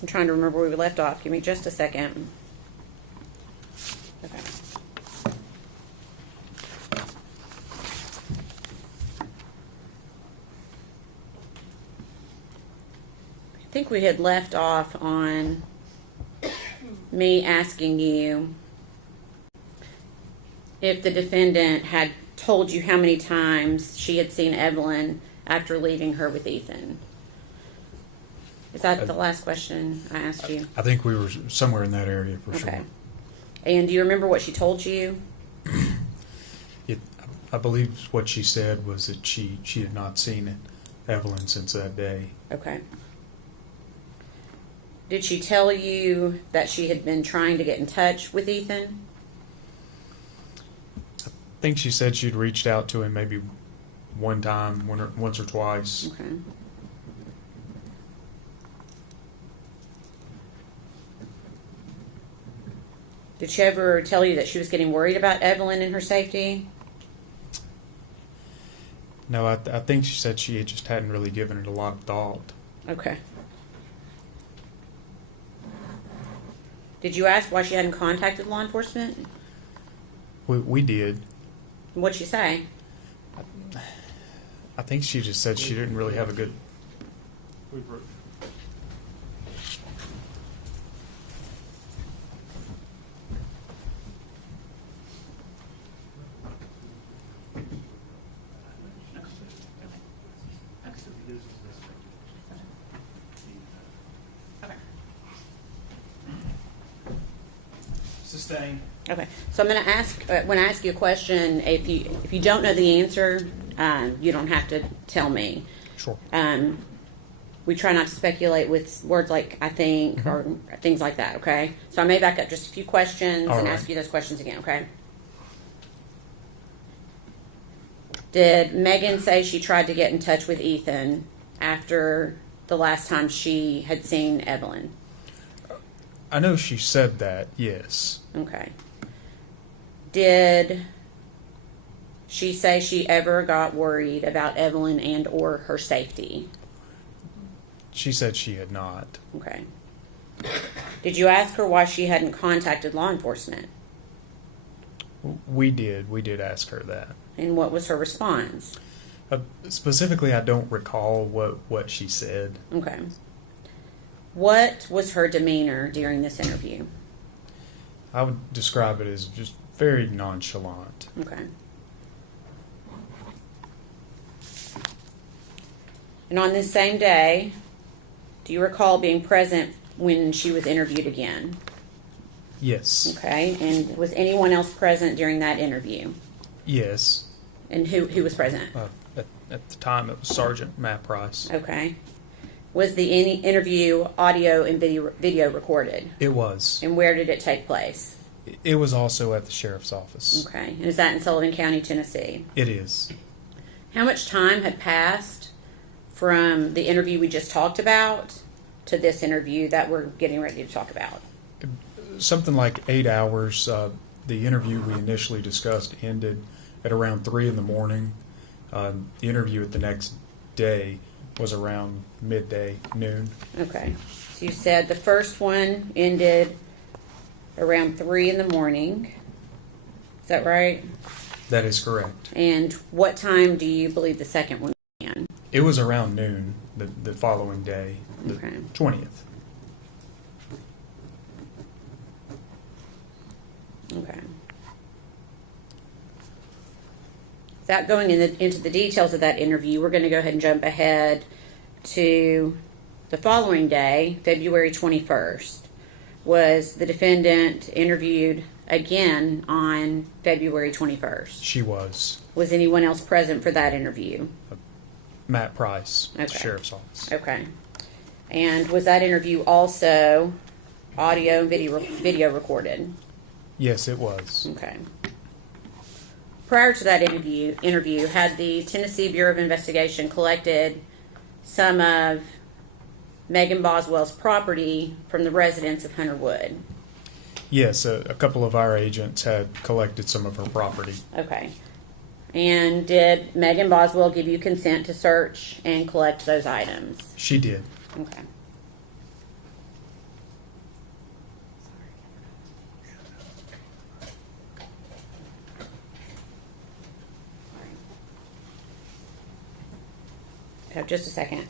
I'm trying to remember where we left off. Give me just a second. Okay. I think we had left off on me asking you if the defendant had told you how many times she had seen Evelyn after leaving her with Ethan. Is that the last question I asked you? I think we were somewhere in that area for Okay. sure. And do you remember what she told you? I believe what she said was that she had not seen Evelyn since that day. Okay. Did she tell you that she had been trying to get in touch with Ethan? I think she said she'd reached out to him maybe one time, once or twice. Okay. Did she ever tell you that she was getting worried about Evelyn and her safety? No, I think she said she just hadn't really given it a lot of thought. Okay. Did you ask why she hadn't contacted law enforcement? We did. What'd she say? I think she just said she didn't really have a good... Sustained. Okay, so I'm going to ask, when I ask you a question, if you don't know the answer, you don't have to tell me. Sure. We try not to speculate with words like "I think" or things like that. Okay, so I may back up just a few questions All and right. ask you those questions again. Okay. Did Megan say she tried to get in touch with Ethan after the last time she had seen Evelyn? I know she said that, yes. Okay. Did she say she ever got worried about Evelyn and or her safety? She said she had not. Okay. Did you ask her why she hadn't contacted law enforcement? We did ask her that. And what was her response? Specifically, I don't recall what she said. Okay. What was her demeanor during this interview? I would describe it as just very nonchalant. Okay. And on this same day, do you recall being present when she was interviewed again? Yes. Okay. And was anyone else present during that interview? Yes. And who was present? At the time, it was Sergeant Matt Price. Okay. Was the interview audio and video recorded? It was. And where did it take place? It was also at the sheriff's office. Okay. And is that in Sullivan County, Tennessee? It is. How much time had passed from the interview we just talked about to this interview that we're getting ready to talk about? Something like 8 hours. The interview we initially discussed ended at around 3 in the morning. The interview at the next day was around midday, noon. Okay. So you said the first one ended around 3 in the morning. Is that right? That is correct. And what time do you believe the second one began? It was around noon the following day, the Okay. 20th. Okay. Without going into the details of that interview, we're going to go ahead and jump ahead to the following day, February 21st. Was the defendant interviewed again on February 21st? She was. Was anyone else present for that interview? Matt Price, Okay. sheriff's office. Okay. And was that interview also audio and video recorded? Yes, it was. Okay. Prior to that interview, had the Tennessee Bureau of Investigation collected some of Megan Boswell's property from the residents of Hunter Wood? Yes, a couple of our agents had collected some of her property. Okay. And did Megan Boswell give you consent to search and collect those items? She did. Okay. have just a second.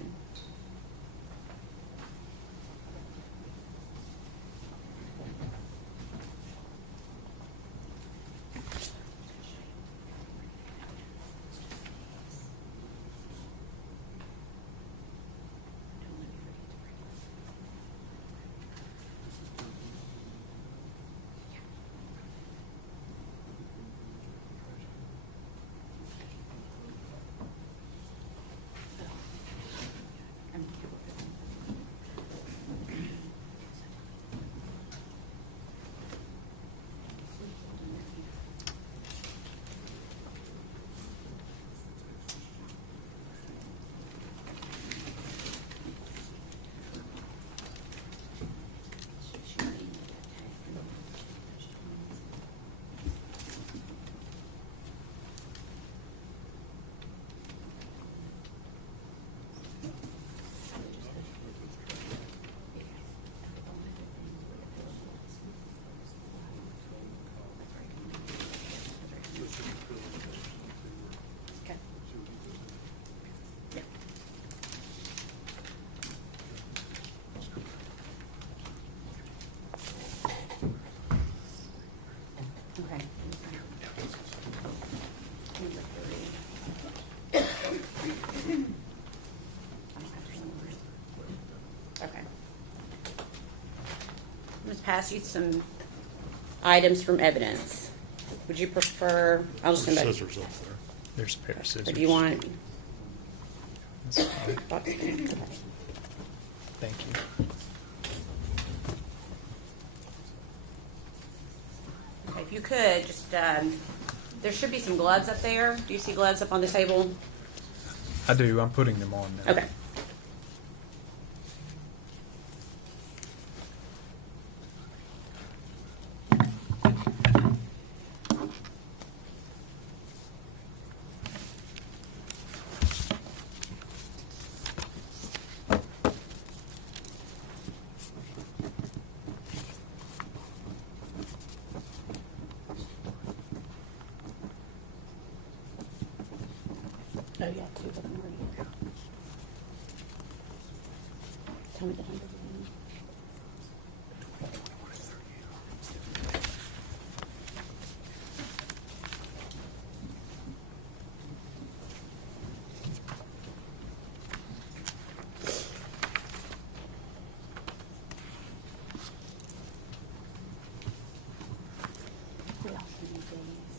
Okay. Okay. I'm going to pass you some items from evidence. Would you prefer, I'll just send There's that. scissors up there. There's a pair of scissors. Or do you want? That's fine. Okay. Thank you. Okay, if you could, just, there should be some gloves up there. Do you see gloves up on the table? I do. I'm putting them on now. Okay. Oh, yeah, two of them are here. Tell me the number again. We also need these.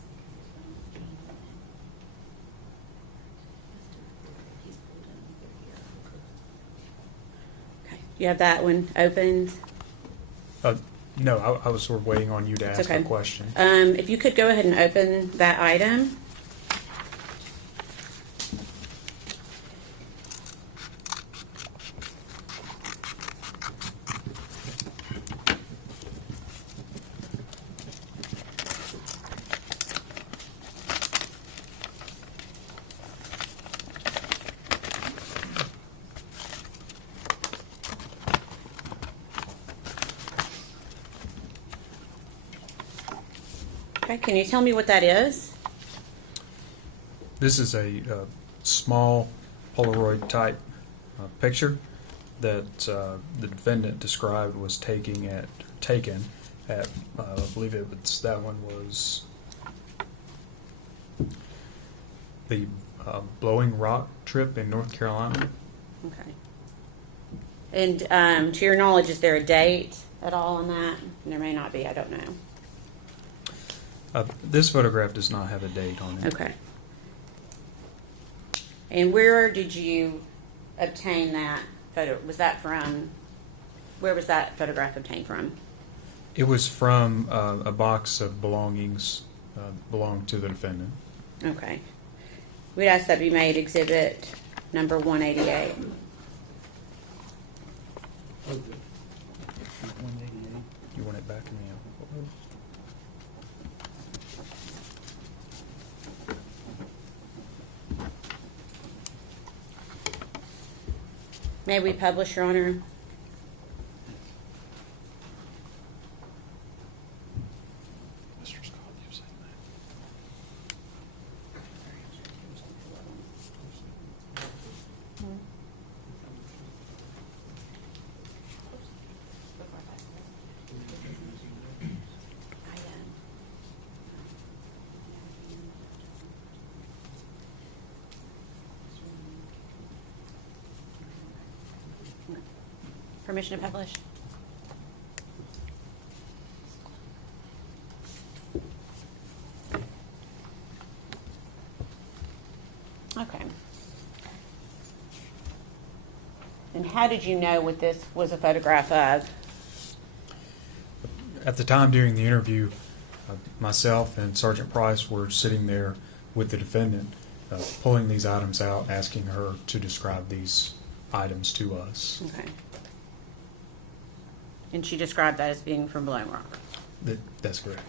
Okay, you have that one opened. No, I was sort of waiting on you to It's ask okay. a question. If you could go ahead and open that item. Okay, can you tell me what that is? This is a small Polaroid type picture that the defendant described was taken at I believe that one was the Blowing Rock trip in North Carolina. Okay. And to your knowledge, is there a date at all on that? There may not be, I don't know. This photograph does not have a date on it. Okay. And where did you obtain that photo? Was that from, where was that photograph obtained from? It was from a box of belongings belonged to the defendant. Okay. We'd ask that be made exhibit number 188. You want it back in the envelope? May we publish, Your Honor? Mr. Scott, you've seen that. permission to publish? Okay. And how did you know what this was a photograph of? At the time during the interview, myself and Sergeant Price were sitting there with the defendant, pulling these items out, asking her to describe these items to us. Okay. And she described that as being from Blowing Rock. That's correct.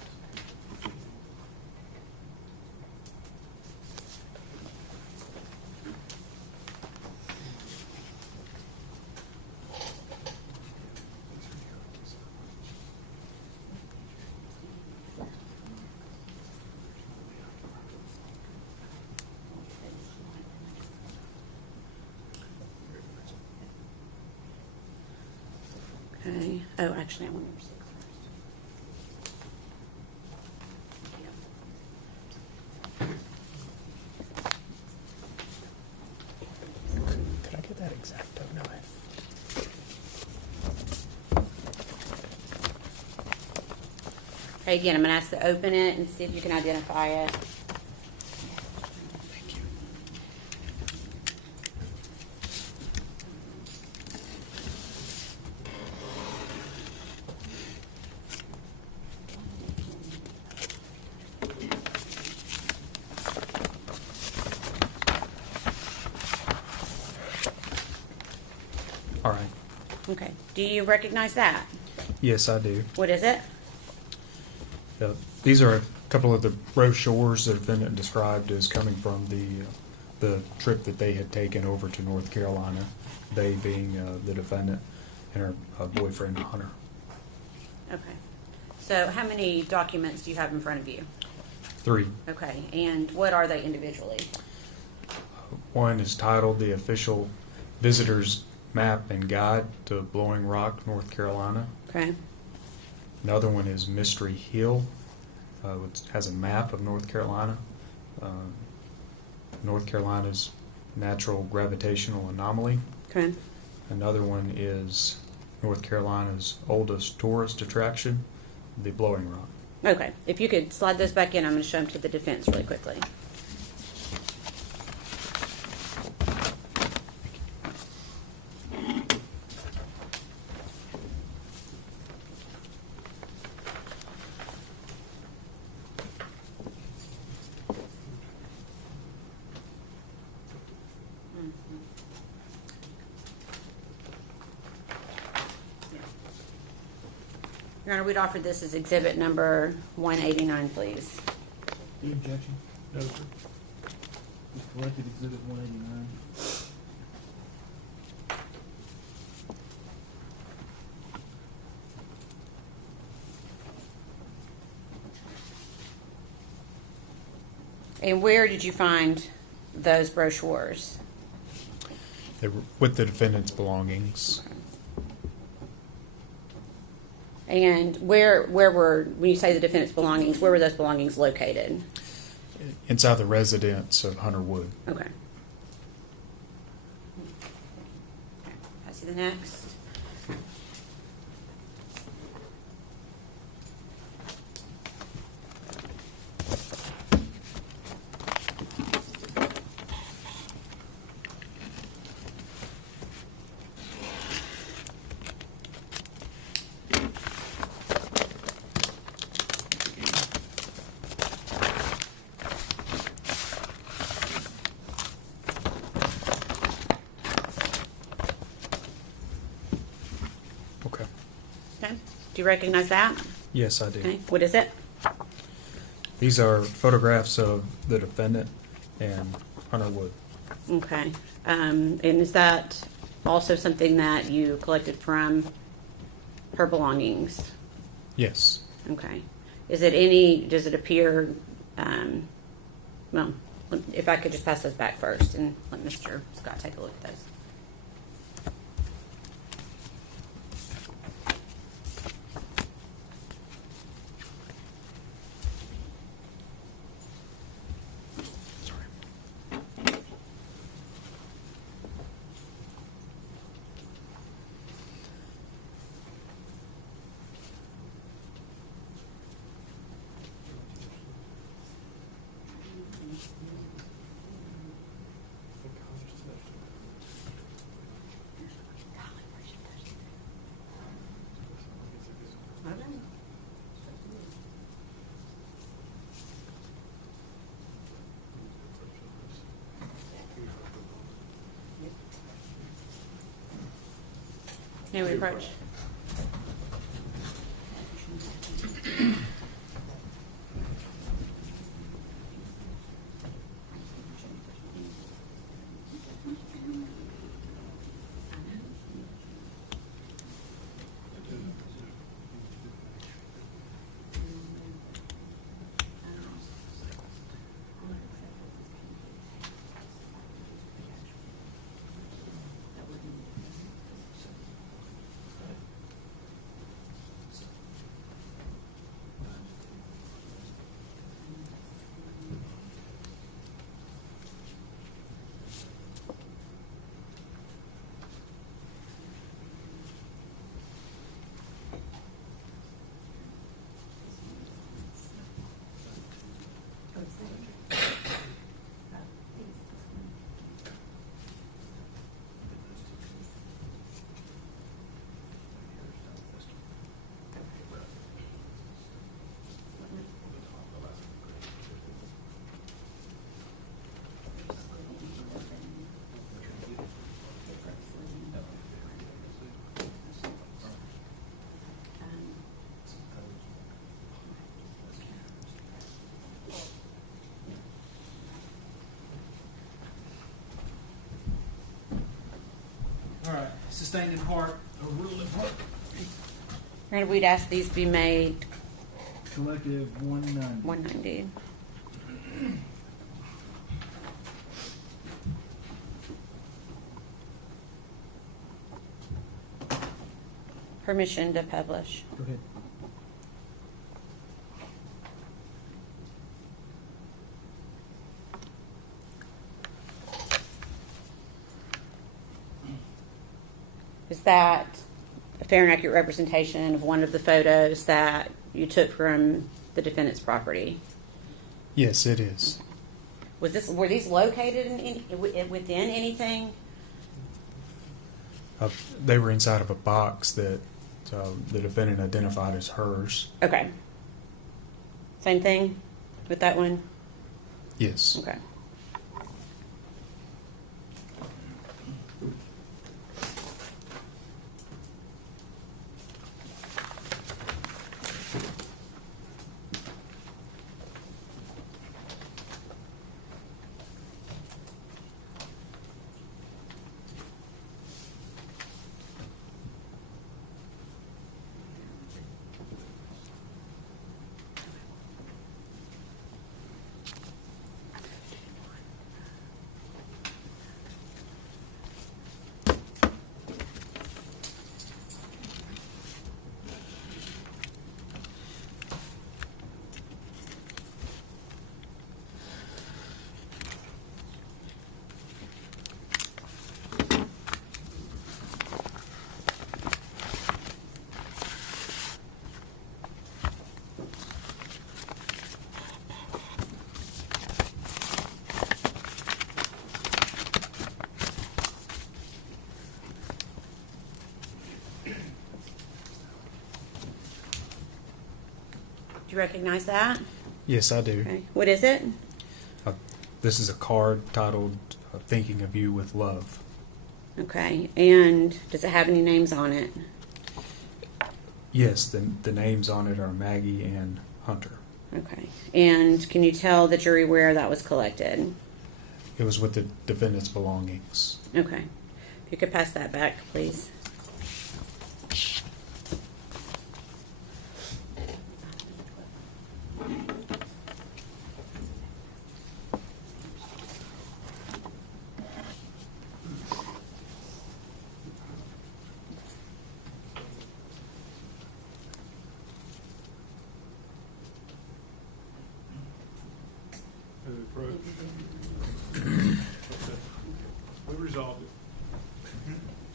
Okay. Oh, actually, I want number 6 first. Could I get that X-Acto knife? Okay, again, I'm going to ask to open it and see if you can identify it. Thank you. All right. Okay. Do you recognize that? Yes, I do. What is it? These are a couple of the brochures the defendant described as coming from the trip that they had taken over to North Carolina, they being the defendant and her boyfriend, Hunter. Okay. So how many documents do you have in front of you? 3. Okay. And what are they individually? One is titled The Official Visitor's Map and Guide to Blowing Rock, North Carolina. Okay. Another one is Mystery Hill, which has a map of North Carolina. North Carolina's natural gravitational anomaly. Okay. Another one is North Carolina's oldest tourist attraction, the Blowing Rock. Okay. If you could slide those back in, I'm going to show them to the defense really quickly. Your Honor, we'd offer this as exhibit number 189, please. Any objection? No, sir. Is corrected exhibit 189. And where did you find those brochures? They were with the defendant's belongings. And where were, when you say the defendant's belongings, where were those belongings located? Inside the residence of Hunter Wood. Okay. I see the next. Okay. Okay. Do you recognize that? Yes, I do. Okay. What is it? These are photographs of the defendant and Hunter Wood. Okay. And is that also something that you collected from her belongings? Yes. Okay. Is it any, does it appear, well, if I could just pass those back first and let Mr. Scott take a look at those. May we approach? All right, sustained in part, overruled in part. And we'd ask these be made Collective 190. 190. Permission to publish. Go ahead. Is that a fair and accurate representation of one of the photos that you took from the defendant's property? Yes, it is. Were these located within anything? They were inside of a box that the defendant identified as hers. Okay. Same thing with that one? Yes. Okay. Do you recognize that? Yes, I do. Okay. What is it? This is a card titled Thinking of You with Love. Okay. And does it have any names on it? Yes, the names on it are Maggie and Hunter. Okay. And can you tell the jury where that was collected? It was with the defendant's belongings. Okay. If you could pass that back, please. We resolved it.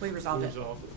We resolved We it. resolved it.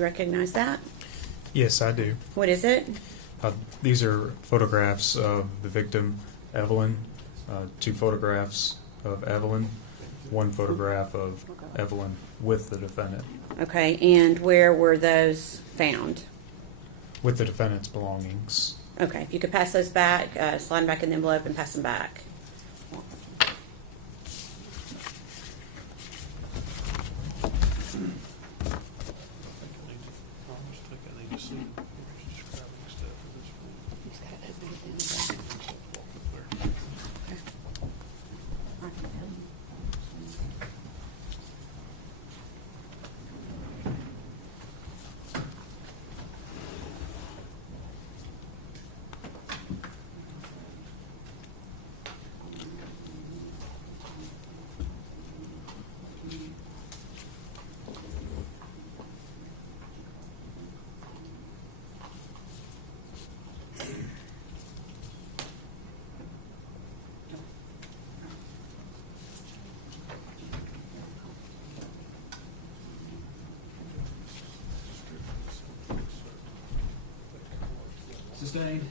You recognize that? Yes, I do. What is it? These are photographs of the victim, Evelyn, 2 photographs of Evelyn, 1 photograph of Evelyn with the defendant, Okay, and where were those found? with the defendant's belongings. Okay, if you could pass those back, slide them back in the envelope and pass them back. I think I need to see describing stuff at this point. Sustained.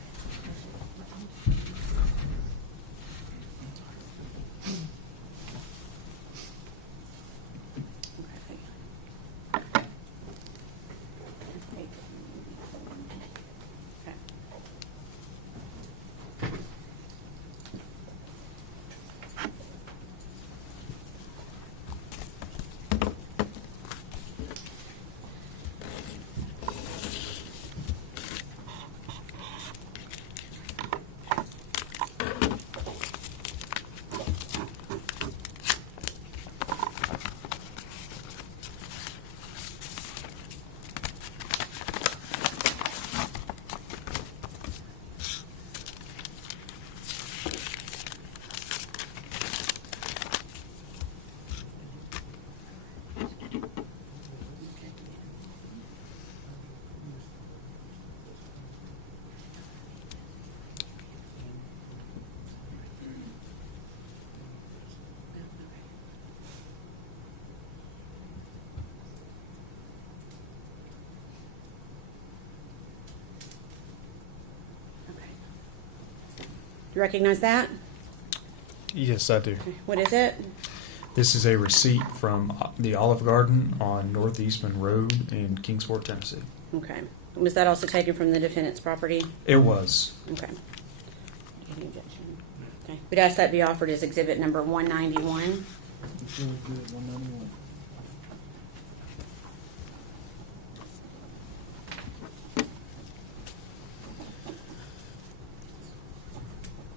You recognize that? Yes, I do. What is it? This is a receipt from the Olive Garden on Northeastman Road in Kingsport, Tennessee. Okay. Was that also taken from the defendant's property? It was. Okay. Any objection? Okay. We'd ask that be offered as exhibit number 191. It's really good, 191.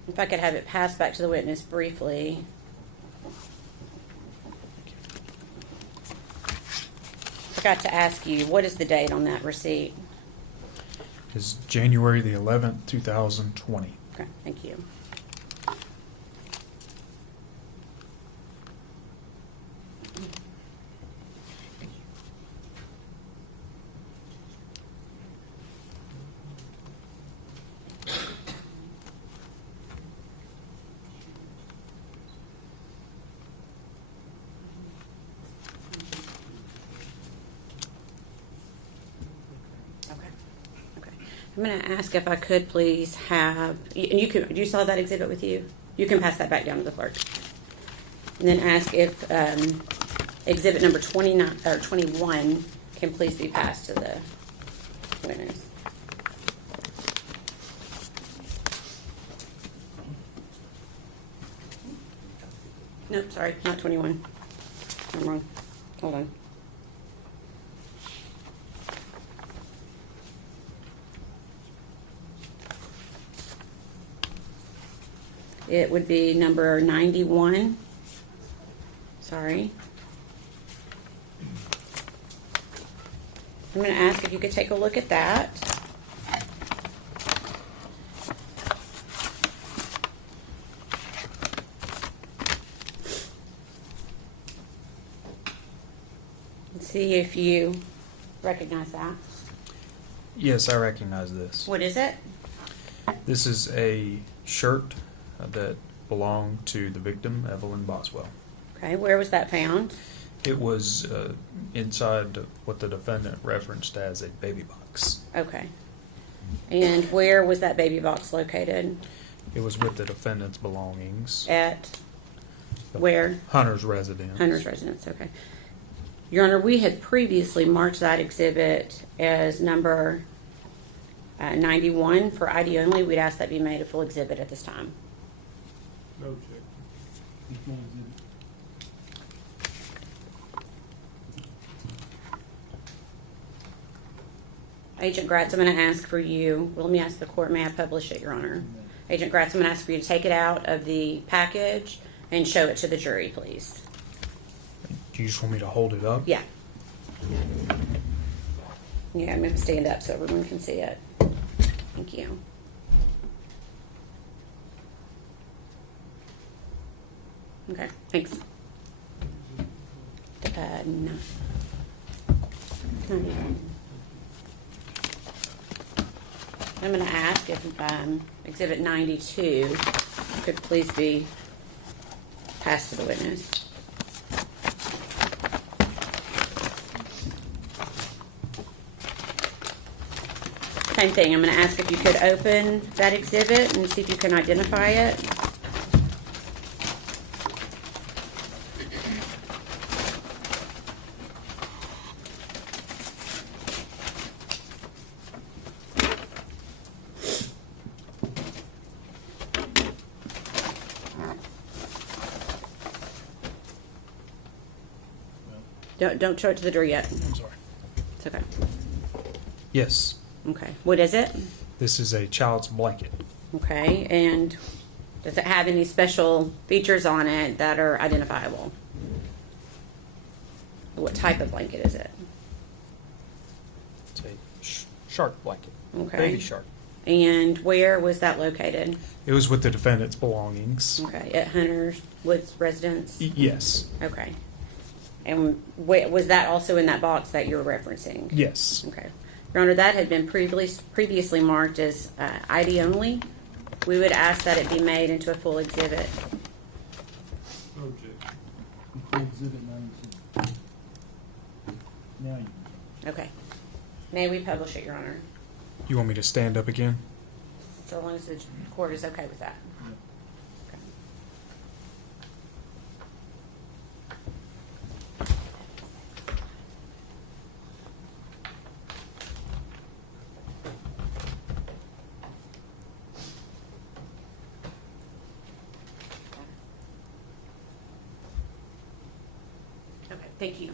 If I could have it passed back to the witness briefly. Forgot to ask you, what is the date on that receipt? Is January the 11th, 2020. Okay, thank you. Okay. Okay. I'm going to ask if I could please have, and you saw that exhibit with you? You can pass that back down to the clerk. And then ask if exhibit number 29 or 21 can please be passed to the witness. Nope, sorry, not 21. I'm wrong. Hold on. It would be number 91. Sorry. I'm going to ask if you could take a look at that. And see if you recognize that. Yes, I recognize this. What is it? This is a shirt that belonged to the victim, Evelyn Boswell. Okay, where was that found? It was inside what the defendant referenced as a baby box. Okay. And where was that baby box located? It was with the defendant's belongings. At where? Hunter's residence. Hunter's residence, okay. Your Honor, we had previously marked that exhibit as number 91 for ID only. We'd ask that be made a full exhibit at this time. No objection. Which one is it? Agent Gratz, I'm going to ask for you, well, let me ask the court, may I publish it, Your Honor? Agent Gratz, I'm going to ask for you to take it out of the package and show it to the jury, please. Do you just want me to hold it up? Yeah. Yeah, I'm going to stand up so everyone can see it. Thank you. Okay, thanks. No. I'm going to ask if Exhibit 92 could please be passed to the witness. Same thing, I'm going to ask if you could open that exhibit and see if you can identify it. Don't show it to the jury yet. I'm sorry. It's okay. Yes. Okay. What is it? This is a child's blanket. Okay. And does it have any special features on it that are identifiable? What type of blanket is it? It's a shark blanket. Okay. Baby shark. And where was that located? It was with the defendant's belongings. Okay. At Hunter's Woods residence? Yes. Okay. And was that also in that box that you're referencing? Yes. Okay. Your Honor, that had been previously marked as ID only. We would ask that it be made into a full exhibit. No objection. Before exhibit 92. Now you can. Okay. May we publish it, Your Honor? You want me to stand up again? So long as the court is okay with that. Okay. Okay, thank you.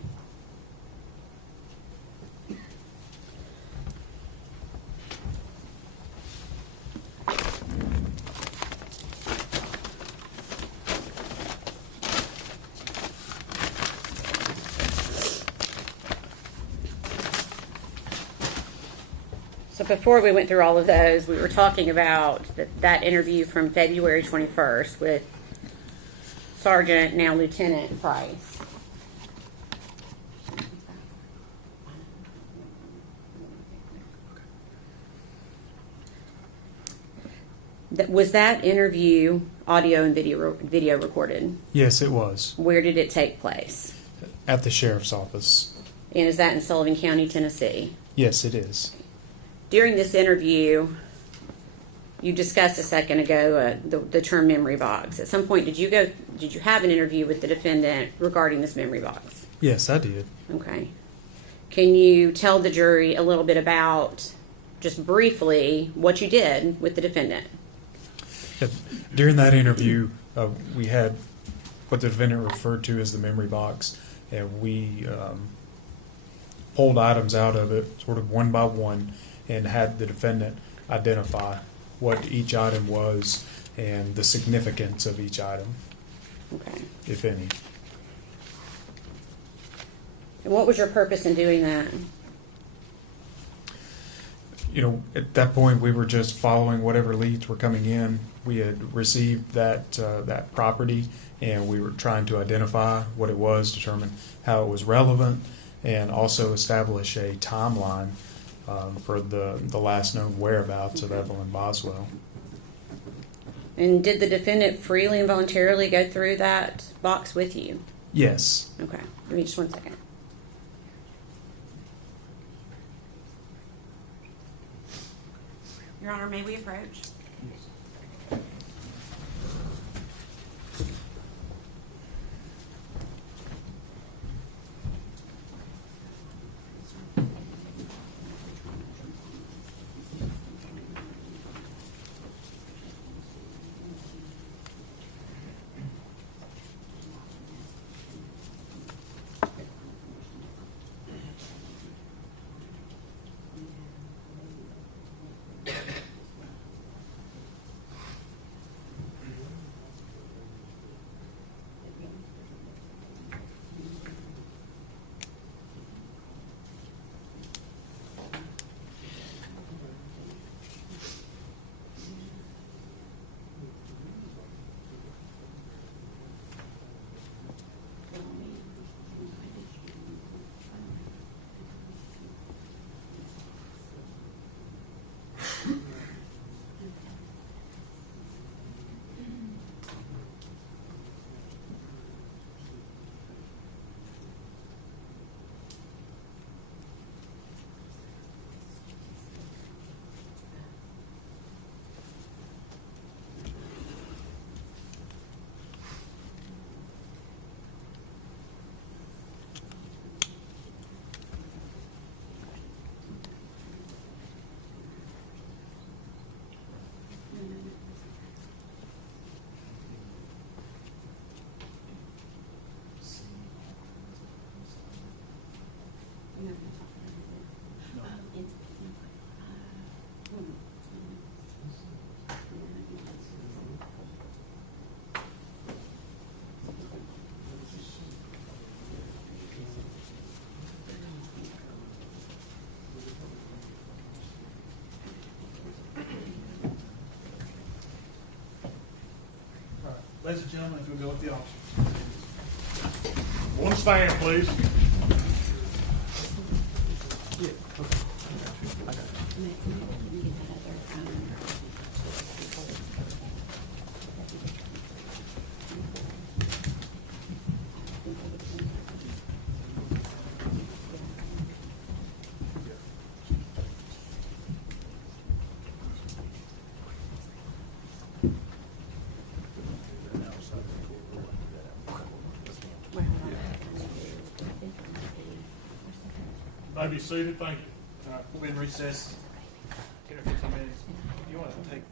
So before we went through all of those, we were talking about that interview from February 21st with Sergeant, now Lieutenant Price. Was that interview audio and video recorded? Yes, it was. Where did it take place? At the sheriff's office. And is that in Sullivan County, Tennessee? Yes, it is. During this interview, you discussed a second ago the term memory box. At some point, did you have an interview with the defendant regarding this memory box? Yes, I did. Okay. Can you tell the jury a little bit about, just briefly, what you did with the defendant? During that interview, we had what the defendant referred to as the memory box, and we pulled items out of it sort of one by one and had the defendant identify what each item was and the significance of each item, Okay. if any. And what was your purpose in doing that? You know, at that point, we were just following whatever leads were coming in. We had received that property, and we were trying to identify what it was, determine how it was relevant, and also establish a timeline for the last known whereabouts of Megan Boswell. And did the defendant freely and voluntarily go through that box with you? Yes. Okay, give me just 1 second. Your Honor, may we approach? Ladies and gentlemen, if you'll go with the officers. One stand, please. May be seated. Thank you. All right, we'll be in recess 10 or 15 minutes. You want to take